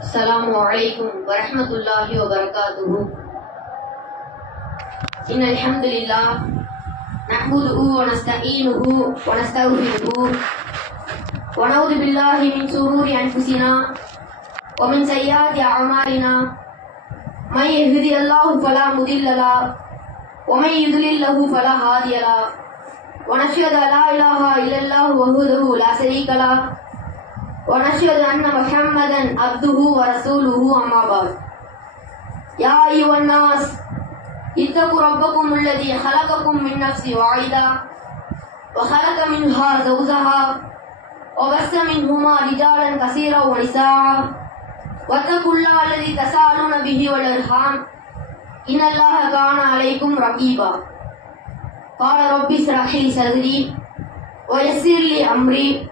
السلام عليكم ورحمة الله وبركاته إن الحمد لله نحمده ونستعينه ونستغفره ونعوذ بالله من شرور أنفسنا ومن سيئات أعمالنا من يهدي الله فلا مضل له ومن يضلل له فلا هادي له ونشهد أن لا إله إلا الله وحده لا شريك له ونشهد أن محمدا عبده ورسوله أما بعد. يا أيها الناس اتقوا ربكم الذي خلقكم من نفس واحدة وخلق منها زوجها وبث منهما رجالا كثيرا ونساء. واتقوا الله الذي تساءلون به والأرحام. إن الله كان عليكم رقيبا. قال رب اشرح لي صدري ويسر لي أمري.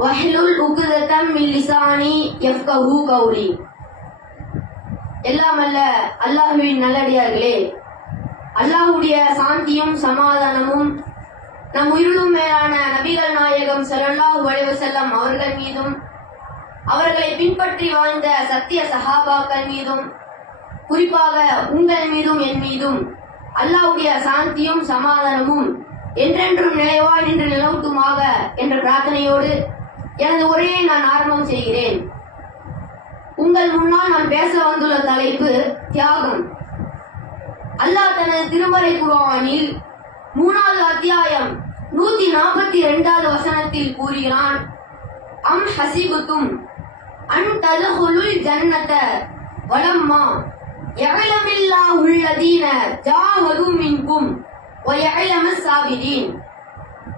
வஹ்லுல் உக்தத்தம் மின் லிசானி யஃப்கஹு கௌலி. எல்லாம் அல்ல அல்லாஹுவின் நல்லடியார்களே. அல்லாஹ்வுடைய சாந்தியும் சமாதானமும் நம் உயிரிலும் மேலான நபிகள் நாயகம் ஸல்லல்லாஹு வளைவு செல்லம் அவர்கள் மீதும் அவர்களை பின்பற்றி வாழ்ந்த சத்திய சஹாபாக்கள் மீதும் குறிப்பாக உங்கள் மீதும் என் மீதும் அல்லாஹ்வுடைய சாந்தியும் சமாதானமும் என்றென்றும் நிலைவாய் நின்று நிலவட்டுமாக என்ற பிரார்த்தனையோடு எனது உரையை நான் ஆரம்பம் செய்கிறேன். உங்கள் முன்னால் நான் பேச வந்துள்ள தலைப்பு தியாகம். அல்லாஹ் தனது திருமறை குருவானில் மூணாவது அத்தியாயம் நூத்தி நாற்பத்தி ரெண்டாவது வசனத்தில் கூறுகிறான் அம் ஹசிபுத்தும் அன் ததுகுலுல் ஜன்னத வலம்மா எவலமில்லா உள்ளதீன ஜாஹது மின்கும் ஒயலம சாபிரீன்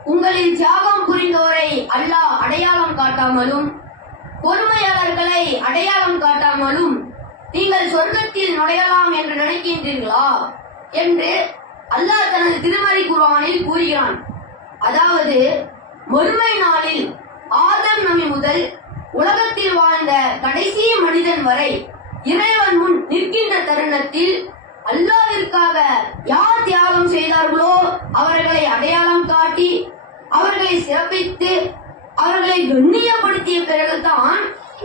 உங்களில் தியாகம் புரிந்தோரை அல்லாஹ் அடையாளம் காட்டாமலும் பொறுமையாளர்களை அடையாளம் காட்டாமலும் நீங்கள் சொர்க்கத்தில் நுழையலாம் என்று நினைக்கின்றீர்களா என்று அல்லாஹ் தனது திருமறை குர்ஆனில் கூறுகிறான். அதாவது மறுமை நாளில் ஆதம் நபி முதல் உலகத்தில் வாழ்ந்த கடைசி மனிதன் வரை இறைவன் முன் நிற்கின்ற தருணத்தில் அல்லாவிற்காக யார் தியாகம் செய்தார்களோ அவர்களை அடையாளம் காட்டி அவர்களை சிறப்பித்து அவர்களை கண்ணியப்படுத்திய பிறகுதான்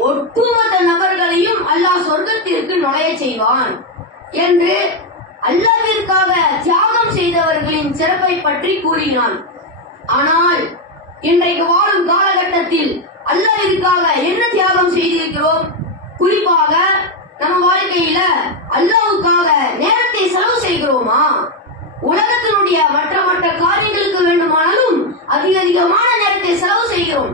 ஒட்டுமொத்த நபர்களையும் அல்லாஹ் சொர்க்கத்திற்கு நுழைய செய்வான் என்று அல்லாவிற்காக தியாகம் செய்தவர்களின் சிறப்பை பற்றி கூறினான். ஆனால் இன்றைக்கு வாழும் காலகட்டத்தில் அல்லாவிற்காக என்ன தியாகம் செய்திருக்கிறோம்? குறிப்பாக நம்ம வாழ்க்கையில அல்லாவுக்காக நேரத்தை செலவு செய்கிறோமா? உலகத்தினுடைய மற்ற மற்ற காரியங்களுக்கு வேண்டுமானாலும் அதிக அதிகமான நேரத்தை செலவு செய்கிறோம்.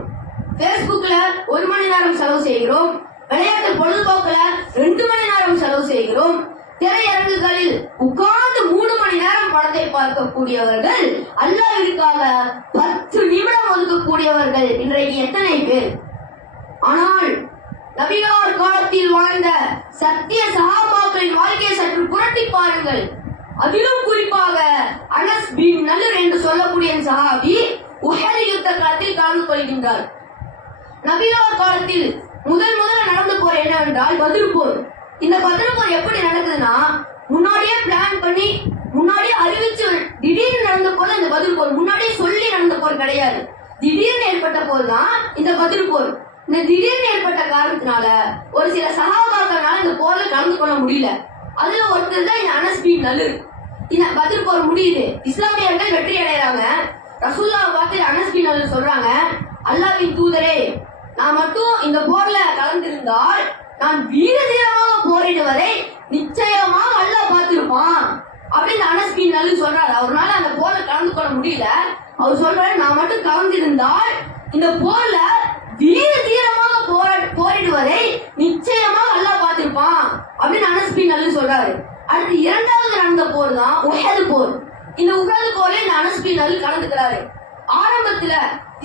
பேஸ்புக்ல ஒரு மணி நேரம் செலவு செய்கிறோம். விளையாட்டு பொழுதுபோக்குல ரெண்டு மணி நேரம் செலவு செய்கிறோம். திரையரங்குகளில் உட்கார்ந்து மூணு மணி நேரம் படத்தை பார்க்கக்கூடியவர்கள் அல்லாவிற்காக பத்து நிமிடம் ஒதுக்கக்கூடியவர்கள் இன்றைக்கு எத்தனை பேர்? ஆனால் நபியார் காலத்தில் வாழ்ந்த சத்திய சகாபாக்களின் வாழ்க்கையை சற்று புரட்டி பாருங்கள். அதிலும் குறிப்பாக அனஸ் பின் நல்லர் என்று சொல்லக்கூடிய சஹாபி உஹரி யுத்த காலத்தில் கலந்து கொள்கின்றார் நபிகார் காலத்தில் முதல் முதல் நடந்த போர் என்னவென்றால் பதில் போர். இந்த பதில் போர் எப்படி நடக்குதுன்னா முன்னாடியே பிளான் பண்ணி முன்னாடியே அறிவிச்சு திடீர்னு நடந்த போது இந்த பதில் போர். முன்னாடியே சொல்லி நடந்த போர் கிடையாது. திடீர்னு ஏற்பட்ட போர் தான் இந்த பதில் போர். இந்த திடீர்னு ஏற்பட்ட காரணத்தினால ஒரு சில சகாபாக்களால இந்த போர்ல கலந்து கொள்ள முடியல. அதுல ஒருத்தர் தான் இந்த அனஸ்பி பின் நலுர் பதில் போர் முடியுது. இஸ்லாமியர்கள் வெற்றி அடைகிறாங்க ரசூல்லா பார்த்து அனஸ்பின் சொல்றாங்க அல்லாவின் தூதரே நான் மட்டும் இந்த போர்ல கலந்திருந்தால் நான் வீர தீரமாக போரிடுவதை நிச்சயமாக அல்லாஹ் பார்த்திருப்பான். அப்படின்னு அனஸ்பின் பின் சொல்றாரு. அவரால் அந்த போர்ல கலந்து கொள்ள முடியல. அவர் சொல்றாரு நான் மட்டும் கலந்திருந்தால் இந்த போர்ல வீர தீரமாக போர போரிடுவதை நிச்சயமாக அல்லாஹ் பார்த்திருப்பான். அப்படின்னு அனஸ்பின் பின் சொல்றாரு. அடுத்து இரண்டாவது நடந்த போர் தான் உஹது போர். இந்த உஹது போர்ல இந்த அனஸ் கலந்துக்கிறாரு. ஆரம்பத்துல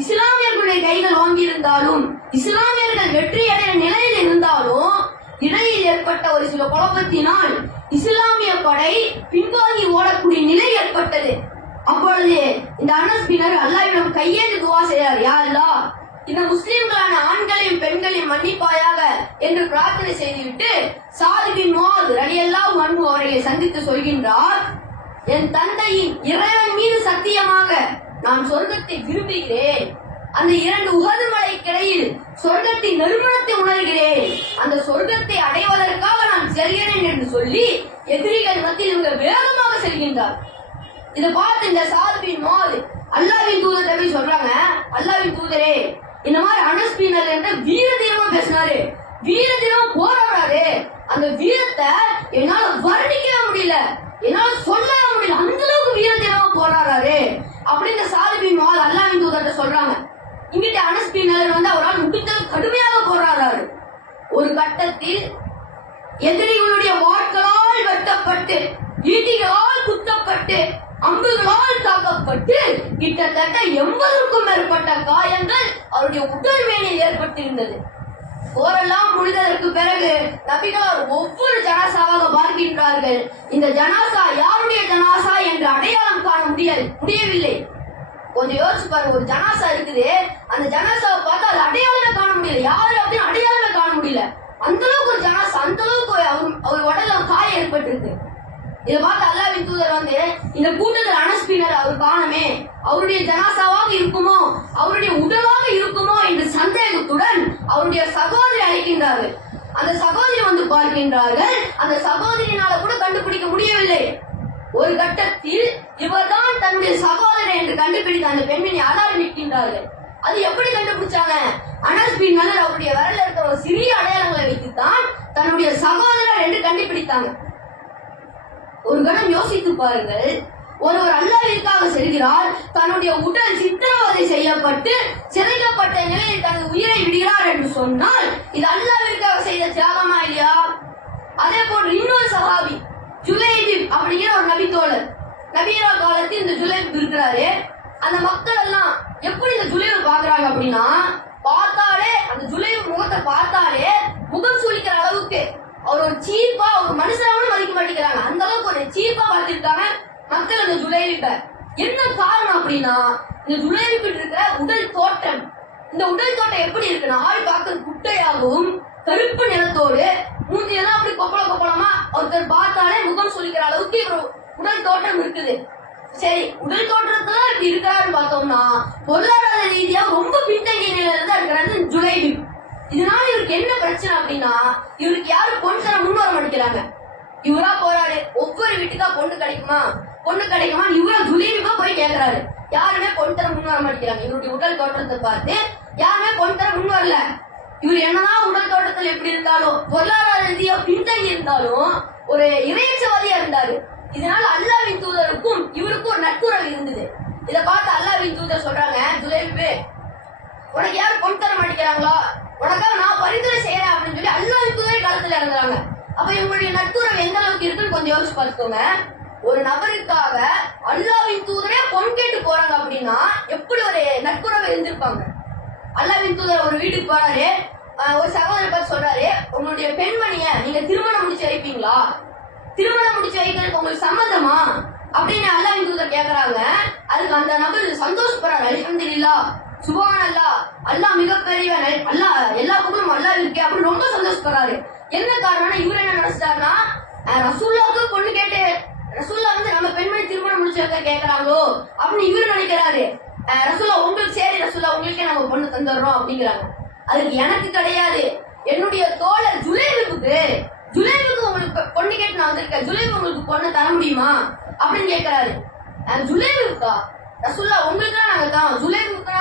இஸ்லாமியர்களுடைய கைகள் வாங்கி இருந்தாலும் இஸ்லாமியர்கள் வெற்றி அடைய நிலையில் இருந்தாலும் இடையில் ஏற்பட்ட ஒரு சில குழப்பத்தினால் இஸ்லாமிய படை பின்வாங்கி ஓடக்கூடிய நிலை ஏற்பட்டது. அப்பொழுது இந்த அனஸ் பின்னர் அல்லாவிடம் கையேந்து துவா செய்கிறார் யா அல்லாஹ் இந்த முஸ்லிம்களான ஆண்களையும் பெண்களையும் மன்னிப்பாயாக என்று பிரார்த்தனை செய்துவிட்டு சாதுவின் மோது ரலியல்லாஹு அன்ஹு அவர்களை சந்தித்து சொல்கின்றார் என் தந்தையின் இறைவன் மீது சத்தியமாக நான் சொர்க்கத்தை விரும்புகிறேன். அந்த இரண்டு உகது மலைக்கிடையில் சொர்க்கத்தின் நறுமணத்தை உணர்கிறேன். அந்த சொர்க்கத்தை அடைவதற்காக நான் செல்கிறேன் என்று சொல்லி எதிரிகள் மத்தியில் மிக வேகமாக செல்கின்றார் இதை பார்த்து இந்த சார்பின் மோது அல்லாவின் தூதர் தம்பி சொல்றாங்க. அல்லாவின் தூதரே இந்த மாதிரி அனஸ் என்ற வீர தீரமா பேசினாரு. வீர தீரமா போராடுறாரு. அந்த வீரத்தை என்னால வர்ணிக்கவே முடியல. என்னால சொல்லவே முடியல. அந்த அளவுக்கு வீர தீரமா போராடுறாரு. அப்படின்னு இந்த சாலிபின் மால் அல்லாவின் தூதர்கிட்ட சொல்றாங்க. இங்கிட்ட அனஸ் வந்து அவரால் முடிந்தது கடுமையாக போராடுறாரு. ஒரு கட்டத்தில் எதிரிகளுடைய வாட்களால் வெட்டப்பட்டு ஈட்டிகளால் குத்தப்பட்டு அம்புகளால் தாக்கப்பட்டு கிட்டத்தட்ட எண்பதுக்கும் மேற்பட்ட காயங்கள் அவருடைய உடல் மேனில் ஏற்பட்டிருந்தது. போரெல்லாம் முடிந்ததற்கு பிறகு நபிகளார் ஒவ்வொரு ஜனாசாவாக பார்க்கின்றார்கள் இந்த ஜனாசா யாருடைய ஜனாசா என்று அடையாளம் காண முடியாது முடியவில்லை. கொஞ்சம் யோசிச்சு பாருங்க ஒரு ஜனாசா இருக்குது. அந்த ஜனாசாவை பார்த்தா அது அடையாளமே காண முடியல. யாரு அப்படின்னு அடையாளமே காண முடியல. அந்த அளவுக்கு ஒரு ஜனாசா அந்த அளவுக்கு அவர் உடல காயம் ஏற்பட்டிருக்கு. இதை பார்த்து அல்லாவின் தூதர் வந்து இந்த கூட்டத்தில் அனஸ்பினர் அவர் காணமே அவருடைய ஜனாசாவாக இருக்குமோ அவருடைய உடலாக இருக்குமோ என்று சந்தேகத்துடன் அவருடைய சகோதரி அழைக்கின்றார்கள். அந்த சகோதரி வந்து பார்க்கின்றார்கள் அந்த சகோதரியினால கூட கண்டுபிடிக்க முடியவில்லை. ஒரு கட்டத்தில் இவர்தான் தன்னுடைய சகோதரன் என்று கண்டுபிடித்த அந்த பெண்மணி அலாரமிக்கின்றார்கள் அது எப்படி கண்டுபிடிச்சாங்க? அனஸ் பின் அவருடைய வரல இருக்கிற ஒரு சிறிய அடையாளங்களை வைத்துத்தான் தன்னுடைய சகோதரர் என்று கண்டுபிடித்தாங்க. ஒரு கணம் யோசித்து பாருங்கள். ஒருவர் அல்லாவிற்காக செல்கிறார் தன்னுடைய உடல் சித்திரவதை செய்யப்பட்டு சிதைக்கப்பட்ட நிலையில் தனது உயிரை விடுகிறார் என்று சொன்னால் இது அல்லாவிற்காக செய்த தியாகமா இல்லையா? அதே போல் இன்னொரு சகாபி ஜுலைபிப் அப்படிங்கிற ஒரு நபித்தோழர். நபீரா காலத்தில் இந்த ஜுலைபிப் இருக்கிறாரு. அந்த மக்கள் எல்லாம் எப்படி இந்த ஜுலைபை பாக்குறாங்க அப்படின்னா பார்த்தாலே அந்த ஜுலைப் முகத்தை பார்த்தாலே முகம் சுழிக்கிற அளவுக்கு அவர் ஒரு சீப்பா ஒரு மனுஷனாவும் மதிக்க மாட்டேங்கிறாங்க. அந்த அளவுக்கு ஒரு சீப்பா பார்த்துருக்காங்க மக்கள் அந்த ஜுலைவிப்ப என்ன காரணம் அப்படின்னா இந்த ஜுலைவிப்பில் இருக்கிற உடல் தோட்டம் இந்த உடல் தோட்டம் எப்படி இருக்குன்னா ஆள் பார்க்க குட்டையாகவும் கருப்பு நிலத்தோடு மூஞ்சியெல்லாம் அப்படி கொப்பள கொப்பளமா ஒருத்தர் பார்த்தாலே முகம் சொல்லிக்கிற அளவுக்கு இவர் உடல் தோட்டம் இருக்குது. சரி உடல் தோற்றத்துல இப்படி இருக்காருன்னு பார்த்தோம்னா பொருளாதார ரீதியா ரொம்ப பின்தங்கிய நிலையில தான் இருக்கிறது ஜுலைவிப் இதனால இவருக்கு என்ன பிரச்சனை அப்படின்னா இவருக்கு யாரும் பொண்ணு தர முன் வர மாட்டேங்கிறாங்க. இவரா போறாரு. ஒவ்வொரு வீட்டுக்கா பொண்ணு கிடைக்குமா? பொண்ணு கிடைக்குமா இவரா ஜுலைபிமா போய் கேக்குறாரு. யாருமே பொண்ணு தர முன் வர மாட்டேங்கிறாங்க. இவருடைய உடல் தோற்றத்தை பார்த்து யாருமே பொண்ணு தர முன் வரல. இவர் என்னதான் உடல் தோட்டத்தில் எப்படி இருந்தாலும் பொருளாதார ரீதியா பின்தங்கி இருந்தாலும் ஒரு இறைச்சவாதியா இருந்தாரு. இதனால அல்லாவின் தூதருக்கும் இவருக்கும் ஒரு நட்புறவு இருந்தது. இதை பார்த்து அல்லாவின் தூதர் சொல்றாங்க ஜுலைபு உனக்கு யாரும் பொண்ணு தர மாட்டேங்கிறாங்களோ? உனக்காக நான் பரிந்துரை செய்யறேன் அப்படின்னு சொல்லி அல்லாவின் தூதரை காலத்துல இறங்குறாங்க. அப்ப இவங்களுடைய நட்புறவு எந்த அளவுக்கு இருக்குன்னு கொஞ்சம் யோசிச்சு பார்த்துக்கோங்க. ஒரு நபருக்காக அல்லாவின் தூதரே பொன் கேட்டு போறாங்க அப்படின்னா எப்படி ஒரு நட்புறவு இருந்திருப்பாங்க? அல்லாவின் தூதர் ஒரு வீட்டுக்கு போறாரு. ஒரு சகோதரர் பார்த்து சொல்றாரு உங்களுடைய பெண்மணிய நீங்க திருமணம் முடிச்சு வைப்பீங்களா? திருமணம் முடிச்சு வைக்கிறதுக்கு உங்களுக்கு சம்மதமா? அப்படின்னு அல்லாவின் தூதர் கேக்குறாங்க. அதுக்கு அந்த நபர் சந்தோஷப்படுறாரு அல்ஹம்துலில்லா சுபான் அல்லா அல்லாஹ் மிகப்பெரியவன் அல்லாஹ் எல்லா பக்கமும் அல்லா இருக்கே. அப்படின்னு ரொம்ப சந்தோஷப்படுறாரு. என்ன காரணம்னா இவர் என்ன நினைச்சிட்டாருன்னா ரசூல்லாவுக்கு பொண்ணு கேட்டு ரசூல்லா வந்து நம்ம பெண்மணி திருமணம் முடிச்சிருக்க கேட்கறாங்களோ அப்படின்னு இவரு நினைக்கிறாரு. ரசூல்லா உங்களுக்கு சரி ரசூல்லா உங்களுக்கே நம்ம பொண்ணு தந்துடுறோம் அப்படிங்கிறாங்க. அதுக்கு எனக்கு கிடையாது. என்னுடைய தோழர் ஜுலேபுக்கு ஜுலேபுக்கு உங்களுக்கு பொண்ணு கேட்டு நான் வந்திருக்கேன். ஜுலேபு உங்களுக்கு பொண்ணு தர முடியுமா? அப்படின்னு கேட்கிறாரு ஜுலேபுக்கா? ரசூல்லா உங்களுக்கு நாங்க தான் ஜுலேபுக்கு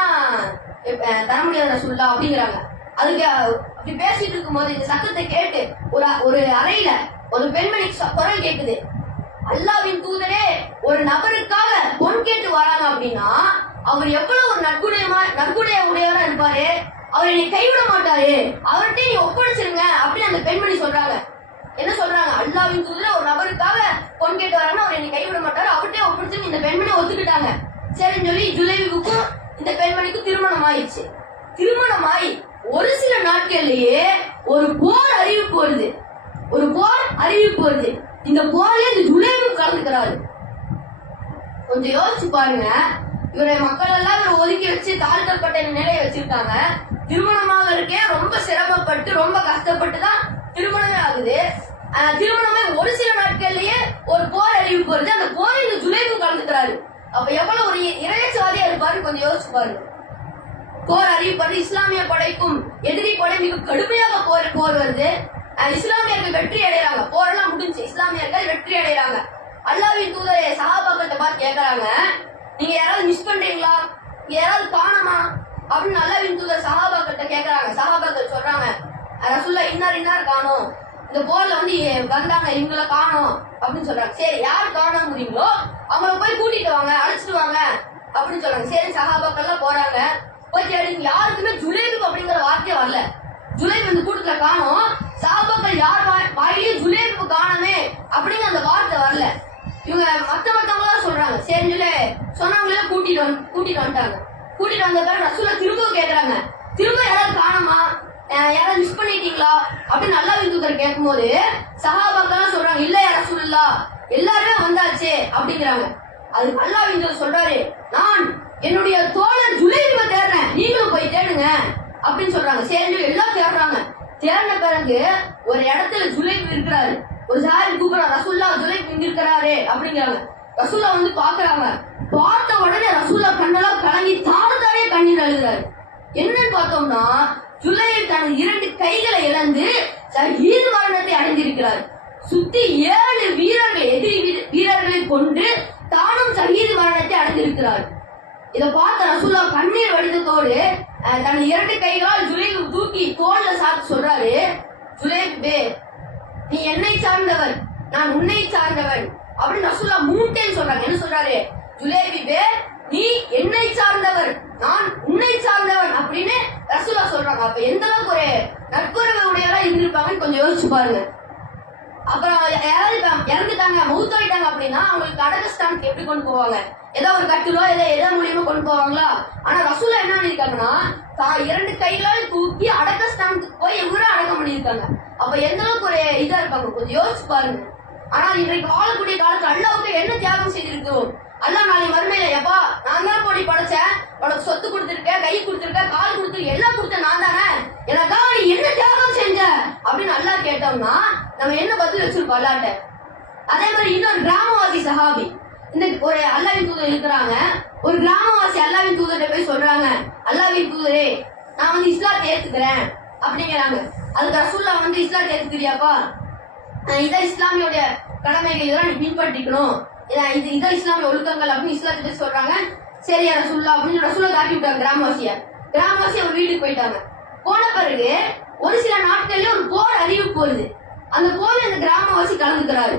தர முடியாத சொல்லா அப்படிங்கிறாங்க. அதுக்கு அப்படி பேசிட்டு இருக்கும்போது இந்த சத்தத்தை கேட்டு ஒரு ஒரு அறையில ஒரு பெண்மணி குரல் கேட்குது அல்லாவின் தூதரே ஒரு நபருக்காக பொன் கேட்டு வராங்க அப்படின்னா அவர் எவ்வளவு ஒரு நற்குடையமா நற்குடைய உடையவரா இருப்பாரு? அவர் என்னை கைவிட மாட்டாரு. அவர்கிட்ட நீ ஒப்படைச்சிருங்க அப்படின்னு அந்த பெண்மணி சொல்றாங்க. என்ன சொல்றாங்க? அல்லாவின் தூதர ஒரு நபருக்காக பொன் கேட்டு வராங்கன்னா அவர் என்னை கைவிட மாட்டாரு. அவர்கிட்ட ஒப்படைச்சு இந்த பெண்மணி ஒத்துக்கிட்டாங்க. சரின்னு சொல்லி ஜுலைவுக்கும் இந்த பெண்மணிக்கும் திருமணம் ஆயிடுச்சு திருமணம் ஆகி ஒரு சில நாட்கள்லயே ஒரு போர் அறிவிப்பு வருது. ஒரு போர் அறிவிப்பு வருது. இந்த போர்ல இந்த ஜுலைவு கலந்துக்கிறாரு. கொஞ்சம் யோசிச்சு பாருங்க. இவரை மக்கள் எல்லாம் இவரை ஒதுக்கி வச்சு தாழ்த்தப்பட்ட நிலையை வச்சிருக்காங்க. திருமணமாக இருக்கே ரொம்ப சிரமப்பட்டு ரொம்ப கஷ்டப்பட்டு தான் திருமணமே ஆகுது. திருமணமே ஒரு சில நாட்கள்லயே ஒரு போர் அறிவிப்பு வருது. அந்த போர் இந்த ஜுலைவு கலந்துக்கிறாரு. அப்ப எவ்வளவு ஒரு இறையச்சவாதியா இருப்பாரு? கொஞ்சம் யோசிச்சு பாருங்க. போர் அறிவிப்பது இஸ்லாமிய படைக்கும் எதிரி படை மிக கடுமையாக போர் போர் வருது. இஸ்லாமியர்கள் வெற்றி அடைறாங்க. போரெல்லாம் முடிஞ்சு. இஸ்லாமியர்கள் வெற்றி அடைறாங்க. அல்லாவின் தூதரை சஹாபாக்கள்கிட்ட பார்த்து கேட்கறாங்க நீங்க யாராவது மிஸ் பண்றீங்களா? யாராவது காணமா? அப்படின்னு அல்லாவின் தூதர் சஹாபாக்கிட்ட கேட்கறாங்க சகாபாக்கள் சொல்றாங்க ரசுல்லா இன்னார் இன்னார் காணும். இந்த போர்ல வந்து வந்தாங்க இவங்களை காணும் அப்படின்னு சொல்றாங்க. சரி யார் காணாங்கிறீங்களோ அவங்கள போய் கூட்டிட்டு வாங்க அழைச்சிட்டு வாங்க அப்படின்னு சொல்றாங்க. சரி சஹாபாக்கள்லாம் போறாங்க. போய் தேடி யாருக்குமே ஜுலேபு அப்படிங்கிற வார்த்தையே வரல. ஜுலேப் இந்த கூட்டத்துல காணும். சகாபாக்கள் யார் வாய்- வாயிலையும் ஜுலேபு காணமே அப்படிங்கிற அந்த வார்த்தை வரல. இவங்க மத்த மத்தவங்களா சொல்றாங்க. சரி சொல்லி. சொன்னவங்களே கூட்டிட்டு வந்து கூட்டிட்டு வந்துட்டாங்க. கூட்டிட்டு வந்த பிறகு ரசூலா திரும்ப கேட்கறாங்க திரும்ப யாராவது காணுமா? யாராவது மிஸ் பண்ணிட்டீங்களா? அப்படின்னு நல்லா தூதர் கேட்கும்போது சஹாபாக்கெல்லாம் சொல்றாங்க இல்ல யார சொல்லா எல்லாருமே வந்தாச்சு அப்படிங்கிறாங்க. அது நல்லா தூதர் சொல்றாரு நான் என்னுடைய தோழர் ஜுலைப தேடுறேன் நீங்களும் போய் தேடுங்க அப்படின்னு சொல்றாங்க. சேர்ந்து எல்லாம் தேடுறாங்க. தேடின பிறகு ஒரு இடத்துல ஜுலைப் இருக்கிறாரு. ஒரு சாரி கூப்பிடுறா ரசூல்லா ஜுலைப் இங்க இருக்கிறாரு அப்படிங்கிறாங்க. ரசூல்லா வந்து பாக்குறாங்க பார்த்த உடனே ரசூல்லா கண்ணெல்லாம் கலங்கி தானத்தானே கண்ணீர் அழுகிறாரு. என்னன்னு பார்த்தோம்னா ஜுலைப் தனது இரண்டு கைகளை இழந்து ஷஹீத் மரணத்தை அடைந்திருக்கிறார். சுத்தி ஏழு வீரர்கள் எதிரி வீரர்களை கொண்டு தானும் ஷஹீத் மரணத்தை அடைந்திருக்கிறார். இதை பார்த்த ரசூல்லா கண்ணீர் வடித்ததோடு அஹ், தன் இரண்டு கைகளால் ஜுலைப் தூக்கி தோல்ல சாத்து சொல்றாரு ஜுலைப் பே நீ என்னை சார்ந்தவன் நான் உன்னை சார்ந்தவன் அப்படின்னு ரசூல்லா மூணு டைம் சொல்றாங்க. என்ன சொல்றாரு? ஜுலேபி பே நீ என்னை சார்ந்தவர் நான் உன்னை சார்ந்தவன் அப்படின்னு ரசூல்லா சொல்றாங்க அப்ப எந்த அளவுக்கு ஒரு நட்புறவு உடையவரா இருந்திருப்பாங்கன்னு கொஞ்சம் யோசிச்சு பாருங்க. அப்புறம் யாராவது இறந்துட்டாங்க மௌத்தாயிட்டாங்க அப்படின்னா அவங்களுக்கு அடகஸ்தானுக்கு எப்படி கொண்டு போவாங்க? ஏதோ ஒரு கட்டிலோ ஏதோ எதோ மூலியமா கொண்டு போவாங்களா? ஆனா ரசூலா என்ன பண்ணிருக்காங்கன்னா இரண்டு கைகளால் தூக்கி அடக்கஸ்தானுக்கு போய் எவ்வளவு அடக்கம் பண்ணியிருக்காங்க. அப்ப எந்த அளவுக்கு ஒரு இதா இருப்பாங்க? கொஞ்சம் யோசிச்சு பாருங்க. ஆனா இன்றைக்கு வாழக்கூடிய காலத்துல அல்லாவுக்கு என்ன தியாகம் செய்திருக்கோம் அண்ணா நாளை வறுமையில எப்பா நான் தான் போடி படைச்சேன். உனக்கு சொத்து கொடுத்துருக்கேன் கை கொடுத்துருக்கேன் கால் கொடுத்துருக்கேன் எல்லாம் கொடுத்த நான் தானே? எனக்காக நீ என்ன தியாகம் செஞ்ச? அப்படின்னு அல்லா கேட்டோம்னா நம்ம என்ன பதில் வச்சிருக்கோம் அல்லாட்ட அதே மாதிரி இன்னொரு கிராமவாசி சஹாபி. இந்த ஒரு அல்லாவின் தூதர் இருக்கிறாங்க. ஒரு கிராமவாசி அல்லாவின் தூதர்கிட்ட போய் சொல்றாங்க அல்லாவின் தூதரே நான் வந்து இஸ்லாத்தை ஏத்துக்கிறேன். அப்படிங்கிறாங்க. அதுக்கு ரசூல்லா வந்து இஸ்லாத்தை ஏத்துக்கிறியாப்பா? இதான் இஸ்லாமியோட கடமைகள் இதெல்லாம் நீ பின்பற்றிக்கணும். இது இதான் இஸ்லாமிய ஒழுக்கங்கள் அப்படின்னு இஸ்லாத்தை பத்தி சொல்றாங்க. சரி ரசூல்லா அப்படின்னு ரசூல்லா காட்டி விட்டாங்க கிராமவாசிய. கிராமவாசி அவங்க வீட்டுக்கு போயிட்டாங்க. போன பிறகு ஒரு சில நாட்கள்ல ஒரு போர் அறிவிப்பு வருது அந்த போர் அந்த கிராமவாசி கலந்துக்கிறாரு.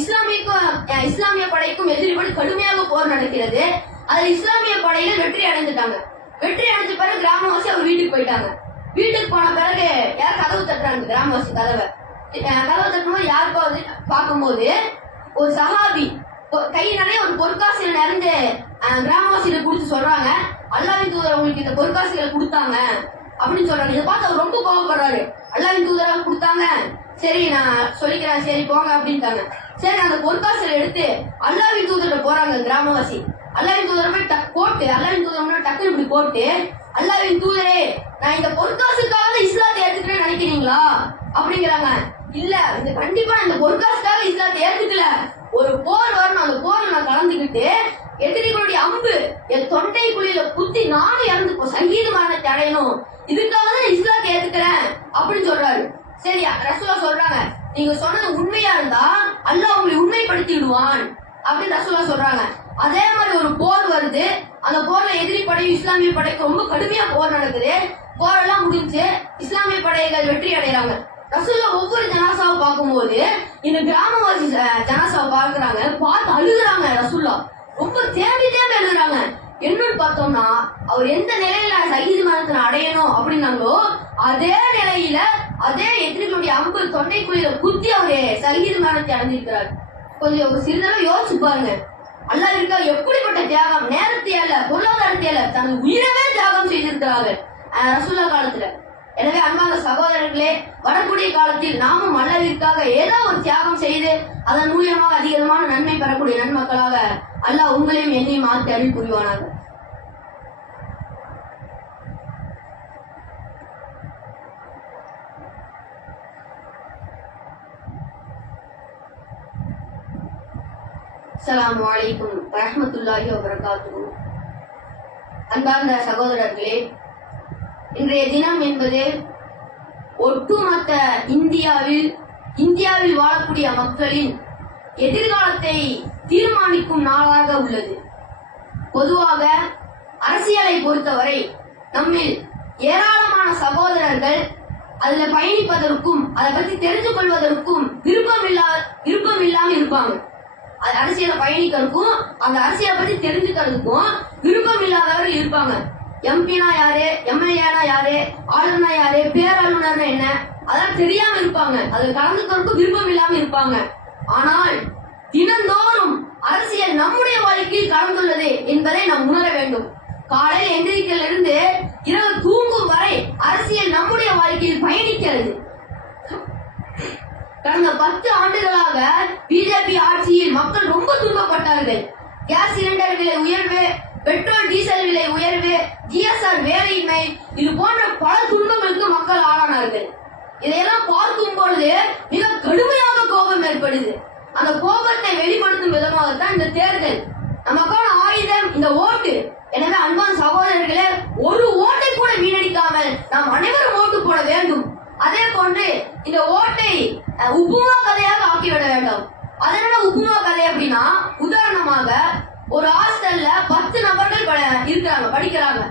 இஸ்லாமியக்கும் இஸ்லாமிய படைக்கும் எதிரிபடி கடுமையாக போர் நடக்கிறது. அதுல இஸ்லாமிய படையில வெற்றி அடைந்துட்டாங்க. வெற்றி அடைஞ்ச பிறகு கிராமவாசி அவர் வீட்டுக்கு போயிட்டாங்க. வீட்டுக்கு போன பிறகு யார் கதவு தட்டுறாங்க? கிராமவாசி கதவை. கதவை தட்டும்போது யாருக்கோ பார்க்கும்போது ஒரு சஹாபி ஒ- நிறைய ஒரு பொற்காசில நிறைந்து கிராமவாசியில கொடுத்து சொல்றாங்க. அல்லாவின் தூதர் உங்களுக்கு இந்த பொற்காசிகளை கொடுத்தாங்க அப்படின்னு சொல்றாங்க. இதை பார்த்து அவர் ரொம்ப கோவப்படுறாரு. அல்லாவின் தூதராக கொடுத்தாங்க. சரி நான் சொல்லிக்கிறேன். சரி போங்க அப்படின்ட்டாங்க. சரி அந்த பொற்காசில எடுத்து அல்லாவின் தூதர்கிட்ட போறாங்க கிராமவாசி. அல்லாவின் தூதர் போய் டக் போட்டு அல்லாவின் தூதர் டக்குனு இப்படி போட்டு அல்லாவின் தூதரே நான் இந்த பொற்காசுக்காக தான் இஸ்லாத்தை எடுத்துக்கிறேன்னு நினைக்கிறீங்களா? அப்படிங்கிறாங்க. இல்ல இந்த கண்டிப்பா நான் இந்த பொற்காசுக்காக இஸ்லாத்தை ஏத்துக்கல. ஒரு போர் வரணும் அந்த போர்ல நான் கலந்துக்கிட்டு எதிரிகளுடைய அம்பு என் தொண்டை குழியில குத்தி நானும் இறந்து சங்கீதமான சங்கீத அடையணும் இதுக்காக தான் இஸ்லாத்தை ஏத்துக்கிறேன் அப்படின்னு சொல்றாரு. சரியா ரசூலா சொல்றாங்க நீங்க சொன்னது உண்மையா இருந்தா அல்லாஹ் உங்களை உண்மைப்படுத்தி விடுவான் அப்படின்னு ரசூலா சொல்றாங்க. அதே மாதிரி ஒரு போர் வருது அந்த போர்ல எதிரி படையும் இஸ்லாமிய படைக்கு ரொம்ப கடுமையா போர் நடக்குது. போரெல்லாம் முடிஞ்சு இஸ்லாமிய படைகள் வெற்றி அடைறாங்க ரசூல்லா ஒவ்வொரு ஜனாசாவை பார்க்கும்போது இந்த கிராமவாசி ஜனாசாவை பார்க்கறாங்க பார்த்து அழுகுறாங்க ரசூல்லா ரொம்ப தேம்பி தேம்பி அழுகுறாங்க. என்னன்னு பார்த்தோம்னா அவர் எந்த நிலையில சகிது மரணத்தை அடையணும் அப்படின்னாங்களோ அதே நிலையில அதே எதிரிகளுடைய அம்பு தொண்டைக்குழியில குத்தி அவரு சகிது மரணத்தை அடைஞ்சிருக்கிறார். கொஞ்சம் ஒரு சிறிதளவு யோசிச்சு பாருங்க. அல்லாஹ் இருக்கா எப்படிப்பட்ட தியாகம்? நேரத்தை அல்ல பொருளாதாரத்தை அல்ல தனது உயிரவே தியாகம் செய்திருக்கிறார்கள் ரசூல்லா காலத்துல. எனவே அன்பான சகோதரர்களே வரக்கூடிய காலத்தில் நாமும் அல்லாவிற்காக ஏதோ ஒரு தியாகம் செய்து அதன் மூலியமாக அதிகமான நன்மை பெறக்கூடிய நன்மக்களாக அல்லாஹ் உங்களையும் என்னையும் மாற்றி அருள் புரிவானாக. அஸ்லாம் அலைக்கும் வரஹ்மத்துல்லாஹி வபரகாத்து அன்பார்ந்த சகோதரர்களே இன்றைய தினம் என்பது ஒட்டுமொத்த இந்தியாவில் இந்தியாவில் வாழக்கூடிய மக்களின் எதிர்காலத்தை தீர்மானிக்கும் நாளாக உள்ளது. பொதுவாக அரசியலை பொறுத்தவரை நம்மில் ஏராளமான சகோதரர்கள் அதுல பயணிப்பதற்கும் அதை பத்தி தெரிந்து கொள்வதற்கும் விருப்பம் இல்லா விருப்பம் இல்லாம இருப்பாங்க. அது அரசியலை பயணிக்கிறதுக்கும் அந்த அரசியலை பத்தி தெரிஞ்சுக்கிறதுக்கும் விருப்பம் இல்லாதவர்கள் இருப்பாங்க. எம்பினா யாரு? எம்எல்ஏனா யாரு? ஆளுநர்னா யாரு? பேராளுநர்னா என்ன? அதெல்லாம் தெரியாம இருப்பாங்க. அதுல கலந்துக்கிறதுக்கும் விருப்பம் இல்லாம இருப்பாங்க. ஆனால் தினந்தோறும் அரசியல் நம்முடைய வாழ்க்கையில் கலந்துள்ளது என்பதை நாம் உணர வேண்டும். காலையில் எந்திரிக்கையிலிருந்து இரவு தூங்கும் வரை அரசியல் நம்முடைய வாழ்க்கையில் பயணிக்கிறது. கடந்த பத்து ஆண்டுகளாக பிஜேபி ஆட்சியில் மக்கள் ரொம்ப துன்பப்பட்டார்கள். கேஸ் சிலிண்டர் விலை உயர்வு பெட்ரோல் டீசல் விலை உயர்வு ஜிஎஸ்ஆர் வேலையின்மை இது போன்ற பல துன்பங்களுக்கு மக்கள் ஆளானார்கள். இதையெல்லாம் பார்க்கும் பொழுது மிக கடுமையாக கோபம் ஏற்படுது. அந்த கோபத்தை வெளிப்படுத்தும் விதமாகத்தான் இந்த தேர்தல். நமக்கான ஆயுதம் இந்த ஓட்டு. எனவே அன்பான சகோதரர்களே ஒரு ஓட்டை கூட வீணடிக்காமல் நாம் அனைவரும் ஓட்டு போட வேண்டும். அதே போன்று இந்த ஓட்டை உப்புமா கதையாக ஆக்கிவிட வேண்டும். அதனால உப்புமா கதை அப்படின்னா உதாரணமாக ஒரு ஹாஸ்டல்ல பத்து நபர்கள் ப- இருக்கிறாங்க படிக்கிறாங்க.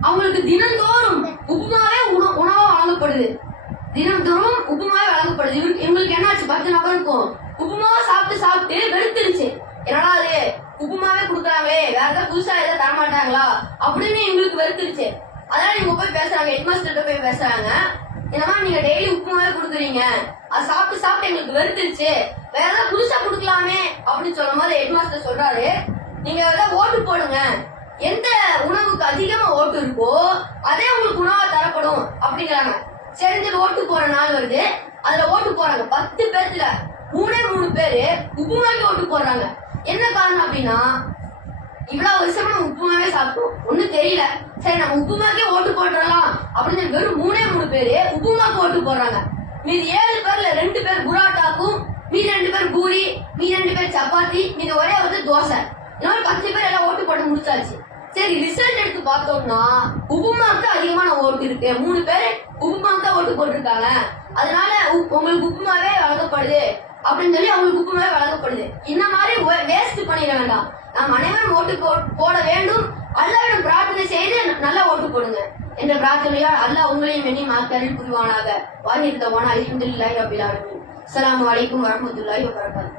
அவங்களுக்கு தினந்தோறும் உப்புமாவே உண- உணவா வழங்கப்படுது. தினந்தோறும் உப்புமாவே வழங்கப்படுது. இவருக்கு இவங்களுக்கு என்னாச்சு? பத்து நபருக்கும் உப்புமாவை சாப்பிட்டு சாப்பிட்டு வெறுத்துருச்சு. என்னடா அது உப்புமாவே கொடுக்குறாங்களே. வேற ஏதாவது புதுசா ஏதாவது தர மாட்டாங்களா அப்படின்னு இவங்களுக்கு வெறுத்துருச்சு. அதனால இவங்க போய் பேசுறாங்க. ஹெட்மாஸ்டர்கிட்ட போய் பேசுறாங்க. என்னமா நீங்க டெய்லி உப்புமாவே கொடுக்குறீங்க. அது சாப்பிட்டு சாப்பிட்டு எங்களுக்கு வெறுத்துருச்சு. வேற ஏதாவது புதுசா கொடுக்கலாமே அப்படின்னு சொல்லும் போது ஹெட்மாஸ்டர் சொல்றாரு. நீங்க ஏதாவது ஓட்டு போடுங்க. எந்த உணவுக்கு அதிகமா ஓட்டு இருக்கோ அதே உங்களுக்கு உணவா தரப்படும் அப்படிங்கிறாங்க. சரிஞ்சு ஓட்டு போற நாள் வருது. அதுல ஓட்டு போறாங்க. பத்து பேர்த்துல மூணே மூணு பேரு உப்புமாக்கு ஓட்டு போடுறாங்க. என்ன காரணம் அப்படின்னா இவ்வளவு வருஷமா நம்ம உப்புமாவே சாப்பிட்டோம். ஒண்ணும் தெரியல. சரி நம்ம உப்புமாக்கே ஓட்டு போட்டுடலாம் அப்படின்னு வெறும் மூணே மூணு பேரு உப்புமாக்கு ஓட்டு போடுறாங்க. மீதி ஏழு பேர்ல ரெண்டு பேர் புரோட்டாக்கும் மீதி ரெண்டு பேர் பூரி மீதி ரெண்டு பேர் சப்பாத்தி மீதி ஒரே வந்து தோசை. இன்னொரு பத்து பேர் எல்லாம் ஓட்டு போட்டு முடிச்சாச்சு. சரி ரிசல்ட் எடுத்து பார்த்தோம்னா உப்புமாவுக்கு அதிகமான ஓட்டு இருக்கு மூணு பேர் உப்புமாவுக்கு தான் ஓட்டு போட்டிருக்காங்க. அதனால உப்- உங்களுக்கு உப்புமாவே வழங்கப்படுது. அப்படின்னு சொல்லி அவங்களுக்கு உப்புமாவே வழங்கப்படுது. இந்த மாதிரி வேஸ்ட் பண்ணிட வேண்டாம். நாம் அனைவரும் ஓட்டு போ- போட வேண்டும். அல்லாவிடம் பிரார்த்தனை செய்து நல்லா ஓட்டு போடுங்க. என்ற பிரார்த்தனையால் அல்லாஹ் உங்களையும் எண்ணி மாத்தரில் புரிவானாக. வாஹிர் தவானா அல்ஹம்துலில்லாஹி ரபில் ஆலமீன். அஸ்ஸலாமு அலைக்கும் வரஹ்மத்துல்லாஹி